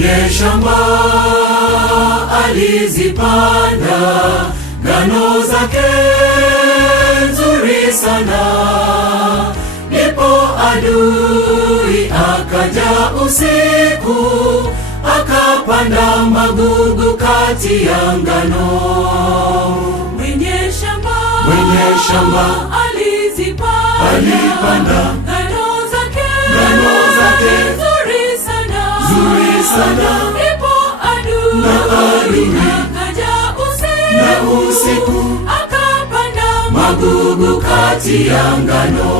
Mwenye shamba alizipanda ngano zake nzuri sana, ndipo adui akaja usiku, akapanda magugu kati ya ngano. Mwenye shamba alipanda ngano zake nzuri sana, ndipo adui akaja usiku, akapanda magugu kati ya ngano.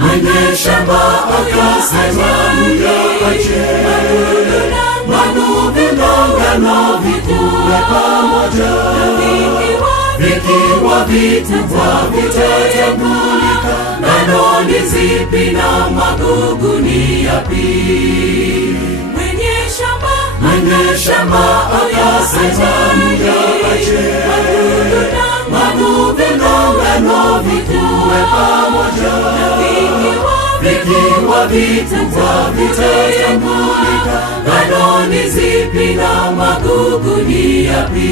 Mwenye shamba akasema, muyaache magugu na ngano vikue pamoja, vikiwa vikubwa vitatambulika, ngano ni zipi na magugu ni yapi? Mwenye shamba akasema, muyaache magugu na ngano vikue pamoja, vikiwa vikubwa vitatambulika, ngano ni zipi na magugu ni yapi?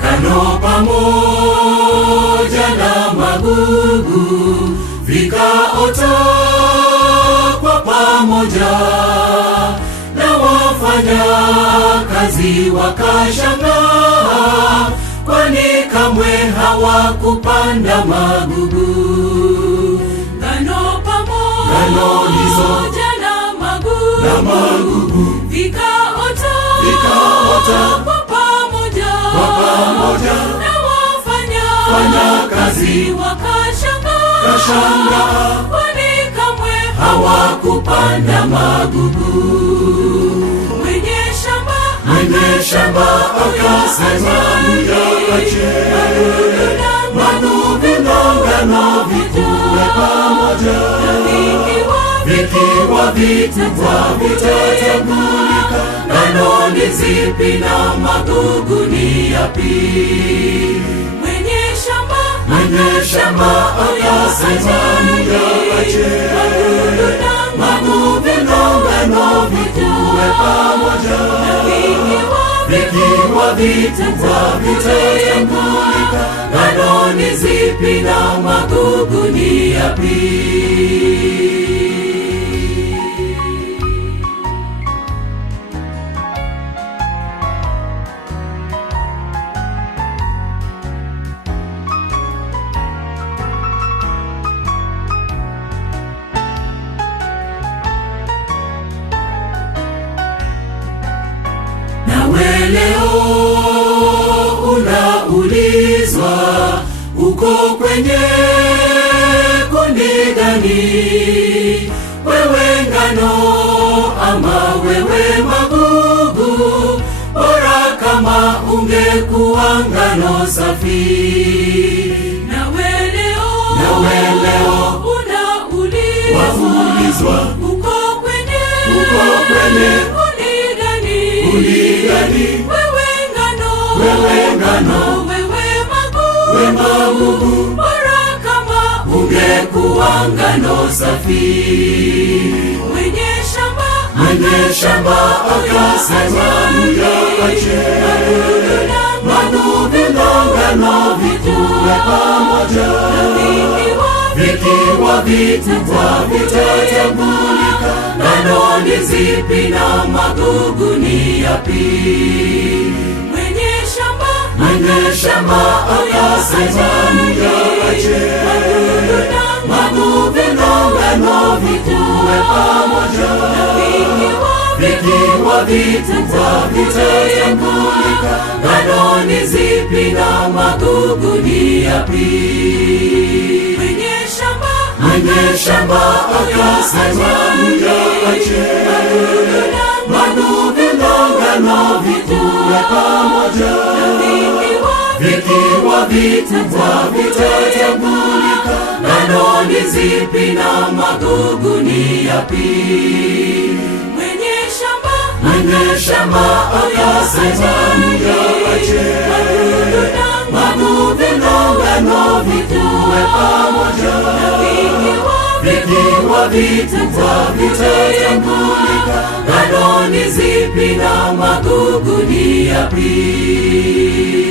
Ngano pamoja na magugu vikaota kwa pamoja, na wafanya kazi wakashangaa, kwani kamwe hawakupanda magugu. Ngano pamoja na magugu vikaota kwa pamoja, na wafanya kazi wakashangaa, kwani kamwe hawakupanda magugu. Mwenye shamba akasema, muyaache magugu na ngano vikue pamoja, vikiwa vikubwa vitatambulika, ngano ni zipi na magugu ni yapi? Mwenye shamba akasema, muyaache magugu na ngano vikue pamoja, vikiwa vikubwa vitatambulika, ngano ni zipi na magugu ni yapi? Nawe leo unaulizwa, uko kwenye kundi gani? Wewe ngano ama wewe magugu? Bora kama ungekuwa ngano safi. Nawe leo unaulizwa, uko kwenye kundi gani? Wewe ngano, wewe magugu, bora kama ungekuwa ngano safi. Mwenye shamba akasema, muyaache magugu na ngano vikue pamoja, vikiwa vikubwa vitatambulika, ngano ni zipi na magugu ni yapi? Mwenye shamba akasema, muyaache magugu na ngano vikue pamoja, vikiwa vikubwa vitatambulika, ngano ni zipi na magugu ni yapi? Mwenye shamba akasema, muyaache magugu na ngano vikue pamoja, vikiwa vikubwa vitatambulika. Ngano ni zipi na magugu ni yapi? Mwenye shamba akasema muyaache magugu na ngano vikue pamoja. Vikiwa vikubwa vitatambulika. Ngano ni zipi na magugu ni yapi?